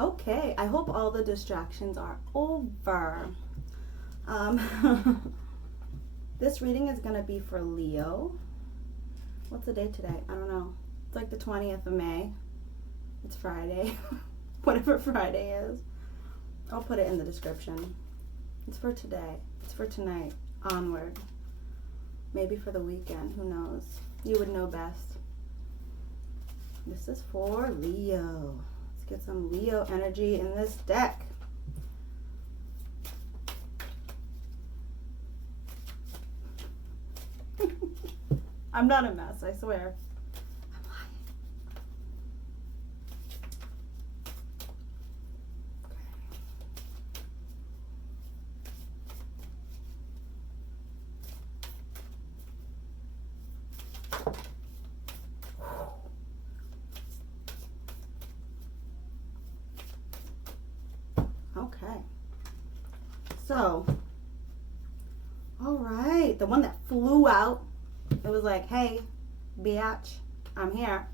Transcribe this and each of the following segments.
Okay, I hope all the distractions are over. This reading is going to be for Leo. What's the date today? I don't know. It's like the 20th of May. It's Friday. Whatever Friday is. I'll put it in the description. It's for today. It's for tonight. Onward. Maybe for the weekend. Who knows? You would know best. This is for Leo. Let's get some Leo energy in this deck. I'm not a mess, I swear. Okay. So, all right, the one that flew out, it was like, hey, biatch, I'm here.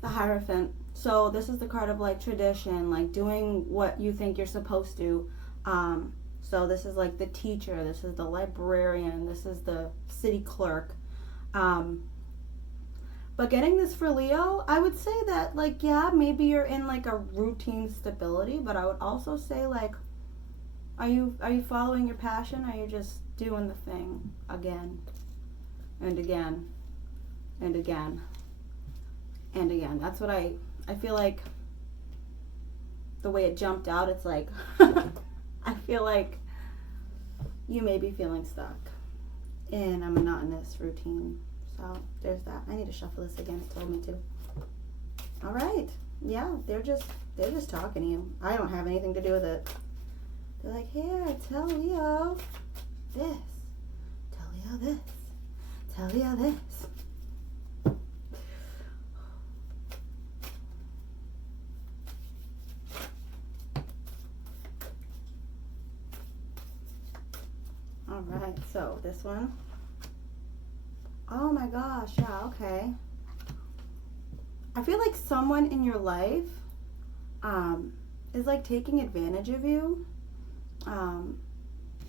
The Hierophant. So this is the card of like tradition, like doing what you think you're supposed to. So this is like the teacher, this is the librarian, this is the city clerk. But getting this for Leo, I would say that, like, yeah, maybe you're in like a routine stability, but I would also say, like, are you following your passion? Are you just doing the thing again and again and again and again? That's what I feel like. The way it jumped out, it's like I feel like you may be feeling stuck in a monotonous routine. So there's that. I need to shuffle this again. It told me to. All right. Yeah, they're just talking to you. I don't have anything to do with it. They're like, here, tell Leo this. Tell Leo this. Tell Leo this. All right. So this one. Oh my gosh, yeah, okay. I feel like someone in your life is like taking advantage of you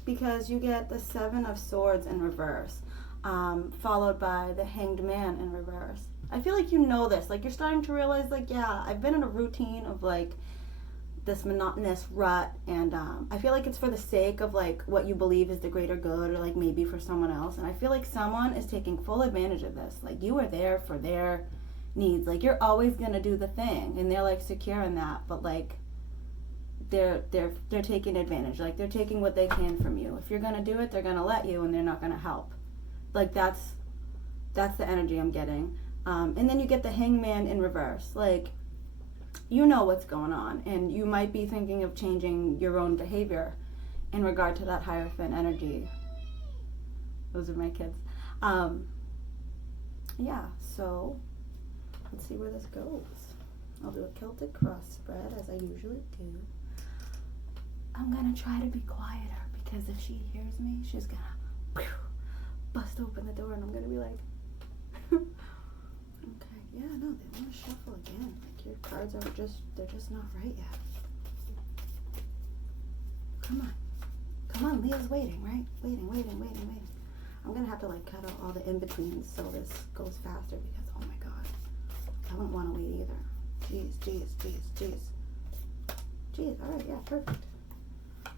because you get the 7 of Swords in reverse, followed by the Hanged Man in reverse. I feel like you know this, like you're starting to realize, like, yeah, I've been in a routine of like this monotonous rut, and I feel like it's for the sake of like what you believe is the greater good, or like maybe for someone else. And I feel like someone is taking full advantage of this. Like you are there for their needs. Like you're always gonna do the thing, and they're like secure in that. But like they're taking advantage. Like they're taking what they can from you. If you're gonna do it, they're gonna let you, and they're not gonna help. Like that's the energy I'm getting. And then you get the Hangman in reverse. Like, you know what's going on, and you might be thinking of changing your own behavior in regard to that Hierophant energy. Those are my kids. Yeah, so let's see where this goes. I'll do a Celtic cross spread as I usually do. I'm gonna try to be quieter because if she hears me, she's gonna bust open the door, and I'm gonna be like, okay, yeah, no, they want to shuffle again. Like your cards are they're just not right yet. Come on, Leah's waiting, right? Waiting. I'm gonna have to like cut out all the in-betweens so this goes faster because, oh my god, I wouldn't want to wait either. Jeez. All right, yeah, perfect.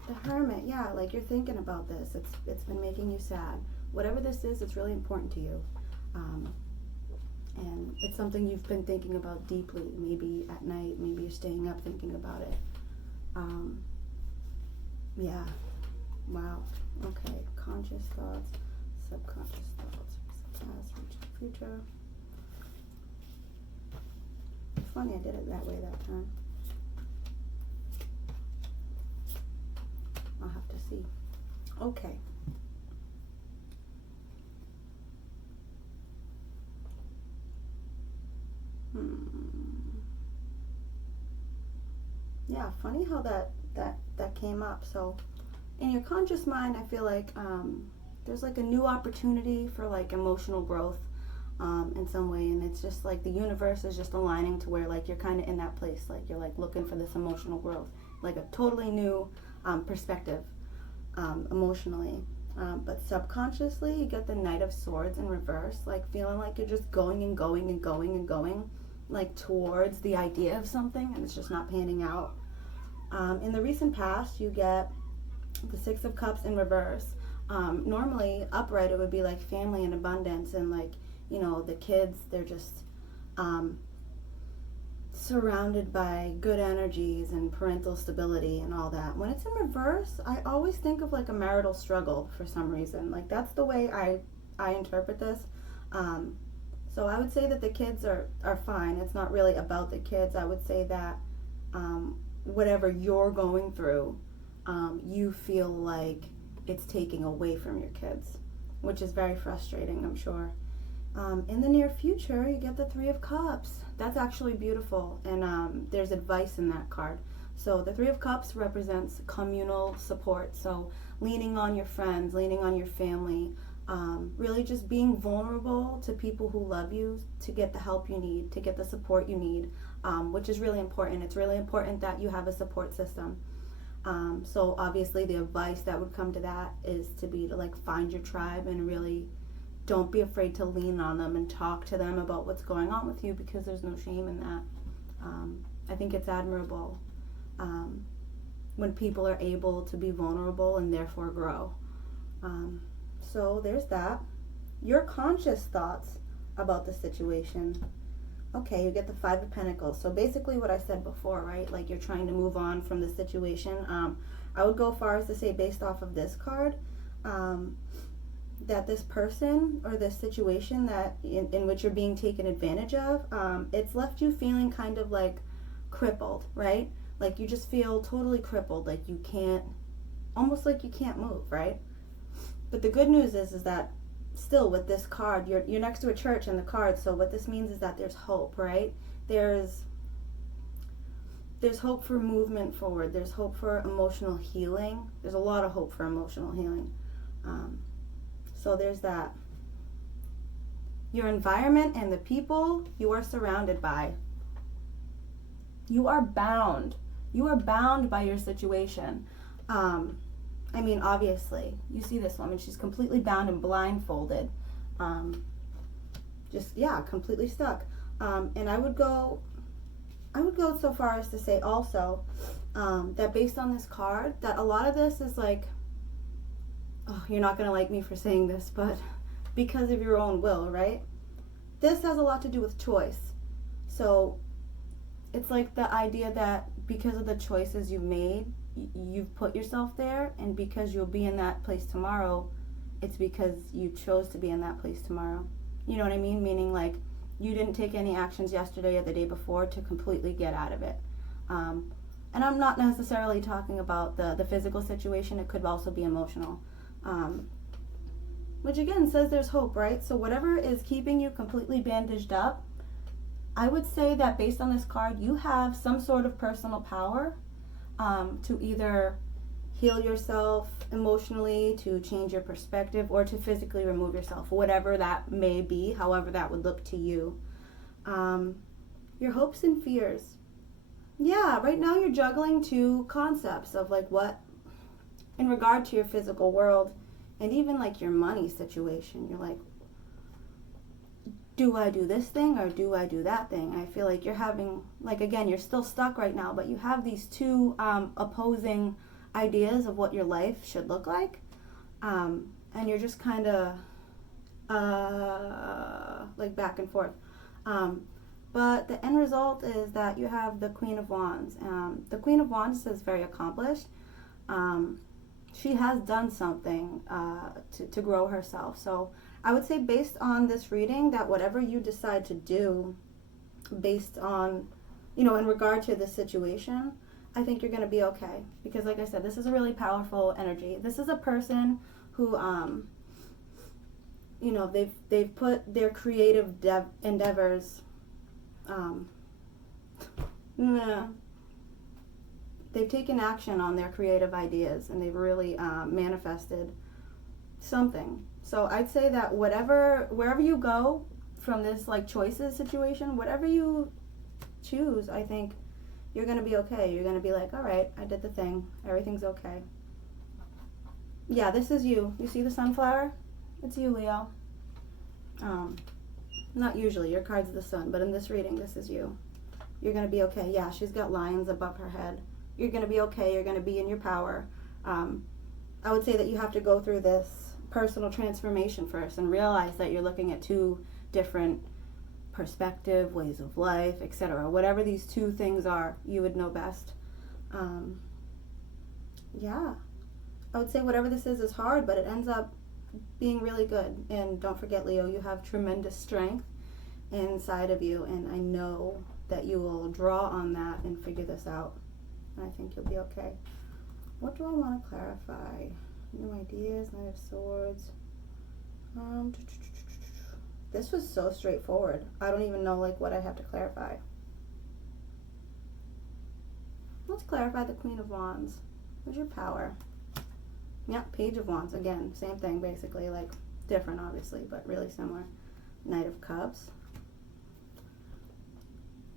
The Hermit, yeah, like you're thinking about this. It's been making you sad. Whatever this is, it's really important to you. And it's something you've been thinking about deeply, maybe at night, maybe you're staying up thinking about it. Yeah, wow, okay, conscious thoughts, subconscious thoughts, past, future. It's funny I did it that way that time. I'll have to see. Okay. Yeah, funny how that came up. So in your conscious mind, I feel like there's like a new opportunity for like emotional growth. in some way, and it's just like the universe is just aligning to where like you're kind of in that place, like you're like looking for this emotional growth, like a totally new perspective emotionally. But subconsciously, you get the Knight of Swords in reverse, like feeling like you're just going and going and going and going, like towards the idea of something, and it's just not panning out. In the recent past, you get the Six of Cups in reverse. Normally, upright, it would be like family and abundance, and like, you know, the kids, they're just surrounded by good energies and parental stability and all that. When it's in reverse, I always think of like a marital struggle for some reason. Like that's the way I interpret this. So I would say that the kids are fine. It's not really about the kids. I would say that whatever you're going through, you feel like it's taking away from your kids, which is very frustrating, I'm sure. In the near future, you get the Three of Cups. That's actually beautiful, and there's advice in that card. So the Three of Cups represents communal support, so leaning on your friends, leaning on your family, really just being vulnerable to people who love you to get the help you need, to get the support you need, which is really important. It's really important that you have a support system. So obviously the advice that would come to that is to like find your tribe and really don't be afraid to lean on them and talk to them about what's going on with you, because there's no shame in that. I think it's admirable when people are able to be vulnerable and therefore grow. So there's that. Your conscious thoughts about the situation. Okay, you get the Five of Pentacles. So basically what I said before, right? Like you're trying to move on from the situation. I would go far as to say, based off of this card, that this person or this situation that in which you're being taken advantage of, it's left you feeling kind of like crippled, right? Like you just feel totally crippled, like you can't, almost like you can't move, right? But the good news is that still with this card, you're next to a church in the card, so what this means is that there's hope, right? There's hope for movement forward. There's hope for emotional healing. There's a lot of hope for emotional healing. So there's that. Your environment and the people you are surrounded by. You are bound. You are bound by your situation. I mean, obviously, you see this woman, she's completely bound and blindfolded. Completely stuck. And I would go so far as to say also that based on this card, that a lot of this is like, oh, you're not going to like me for saying this, but because of your own will, right? This has a lot to do with choice. So it's like the idea that because of the choices you've made, you've put yourself there, and because you'll be in that place tomorrow, it's because you chose to be in that place tomorrow. You know what I mean? Meaning like you didn't take any actions yesterday or the day before to completely get out of it. And I'm not necessarily talking about the physical situation. It could also be emotional. Which again says there's hope, right? So whatever is keeping you completely bandaged up, I would say that based on this card, you have some sort of personal power to either heal yourself emotionally, to change your perspective, or to physically remove yourself, whatever that may be, however that would look to you. Your hopes and fears. Yeah, right now you're juggling two concepts of like what, in regard to your physical world and even like your money situation. You're like, do I do this thing or do I do that thing? I feel like you're having, like, again, you're still stuck right now, but you have these two opposing ideas of what your life should look like. And you're just kind of like back and forth. But the end result is that you have the Queen of Wands. The Queen of Wands is very accomplished. She has done something to grow herself. So I would say based on this reading that whatever you decide to do based on, in regard to this situation, I think you're going to be okay. Because like I said, this is a really powerful energy. This is a person who, they've put their creative endeavors, they've taken action on their creative ideas and they've really manifested something. So I'd say that wherever you go from this like choices situation, whatever you choose, I think you're going to be okay. You're going to be like, all right, I did the thing. Everything's okay. Yeah, this is you. You see the sunflower? It's you, Leo. Not usually. Your card's the sun, but in this reading, this is you. You're going to be okay. Yeah, she's got lions above her head. You're going to be okay. You're going to be in your power. I would say that you have to go through this personal transformation first and realize that you're looking at two different perspective, ways of life, etc. Whatever these two things are, you would know best. Yeah, I would say whatever this is hard, but it ends up being really good. And don't forget, Leo, you have tremendous strength inside of you, and I know that you will draw on that and figure this out. And I think you'll be okay. What do I want to clarify? New ideas, Knight of Swords. This was so straightforward. I don't even know like what I have to clarify. Let's clarify the Queen of Wands. Where's your power? Yeah, Page of Wands. Again, same thing basically, like different obviously, but really similar. Knight of Cups.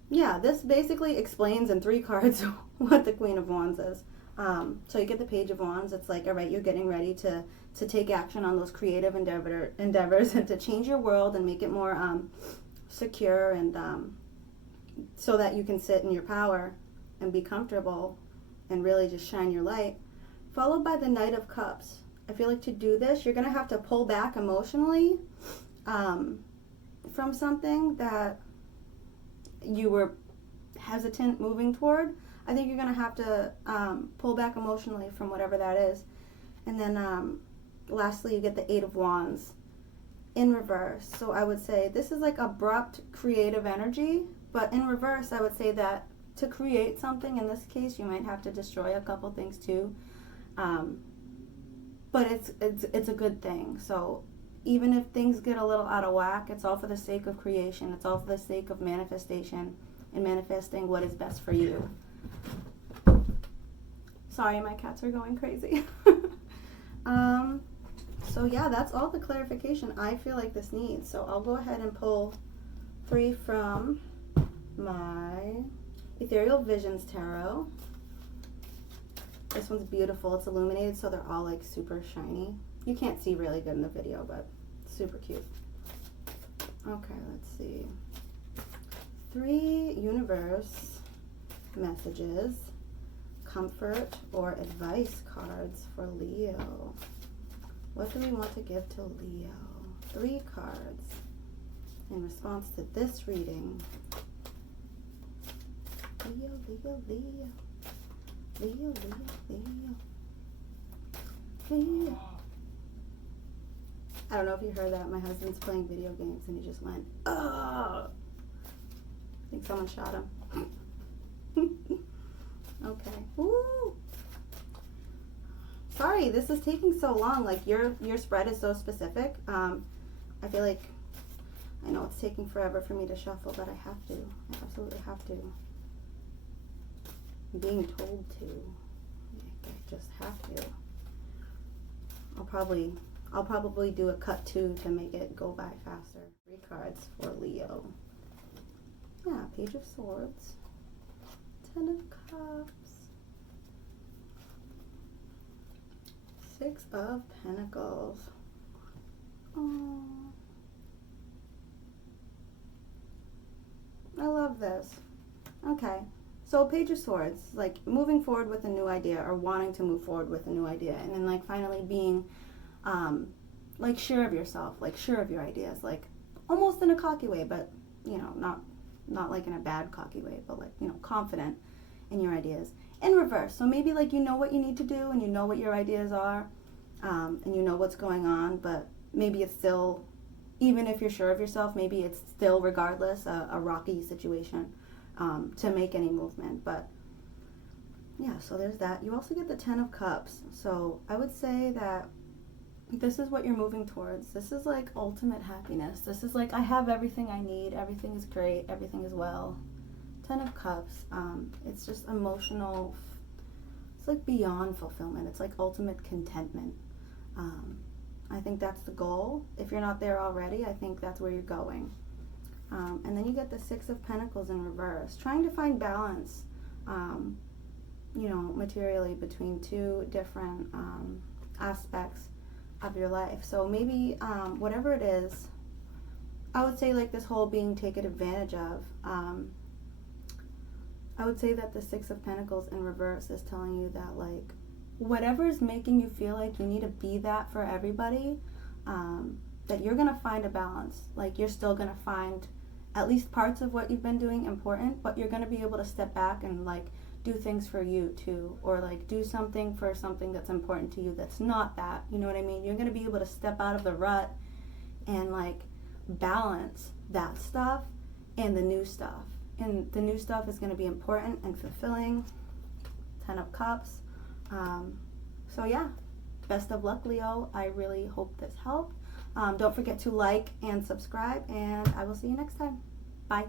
Yeah, this basically explains in 3 cards what the Queen of Wands is. So you get the Page of Wands. It's like, all right, you're getting ready to take action on those creative endeavors and to change your world and make it more secure and so that you can sit in your power and be comfortable and really just shine your light. Followed by the Knight of Cups. I feel like to do this, you're going to have to pull back emotionally from something that you were hesitant moving toward. I think you're going to have to pull back emotionally from whatever that is. And then lastly, you get the 8 of Wands in reverse. So I would say this is like abrupt creative energy, but in reverse, I would say that to create something, in this case, you might have to destroy a couple things too. But it's a good thing. So even if things get a little out of whack, it's all for the sake of creation. It's all for the sake of manifestation and manifesting what is best for you. Sorry, my cats are going crazy. So yeah, that's all the clarification I feel like this needs. So I'll go ahead and pull 3 from my Ethereal Visions Tarot. This one's beautiful. It's illuminated, so they're all like super shiny. You can't see really good in the video, but super cute. Okay, let's see. 3 universe messages, comfort or advice cards for Leo. What do we want to give to Leo? 3 cards in response to this reading. Leo, Leo, Leo. Leo, Leo, Leo. Leo. I don't know if you heard that. My husband's playing video games and he just went, oh! I think someone shot him. Okay. Woo! Sorry, this is taking so long. Like your spread is so specific. I feel like I know it's taking forever for me to shuffle, but I have to. I absolutely have to. I'm being told to. I just have to. I'll probably do a cut 2 to make it go by faster. 3 cards for Leo. Yeah, Page of Swords. 10 of Cups. 6 of Pentacles. Oh, I love this. Okay. So Page of Swords, like moving forward with a new idea or wanting to move forward with a new idea, and then like finally being like sure of yourself, like sure of your ideas, like almost in a cocky way, but you know, not like in a bad cocky way, but like, you know, confident in your ideas. In reverse, so maybe like you know what you need to do and you know what your ideas are, and you know what's going on, but maybe it's still, even if you're sure of yourself, maybe it's still regardless a rocky situation to make any movement. But yeah, so there's that. You also get the 10 of Cups. So I would say that this is what you're moving towards. This is like ultimate happiness. This is like, I have everything I need. Everything is great. Everything is well. 10 of Cups. It's just emotional. It's like beyond fulfillment. It's like ultimate contentment. I think that's the goal. If you're not there already, I think that's where you're going. And then you get the Six of Pentacles in reverse, trying to find balance, you know, materially between two different aspects of your life. So maybe whatever it is, I would say like this whole being taken advantage of. I would say that the Six of Pentacles in reverse is telling you that like whatever is making you feel like you need to be that for everybody, that you're gonna find a balance. Like you're still gonna find at least parts of what you've been doing important, but you're gonna be able to step back and like do things for you too, or like do something for something that's important to you that's not that, you know what I mean? You're gonna be able to step out of the rut and like balance that stuff and the new stuff. And the new stuff is gonna be important and fulfilling. 10 of Cups. So yeah, best of luck, Leo. I really hope this helped. Don't forget to like and subscribe, and I will see you next time. Bye.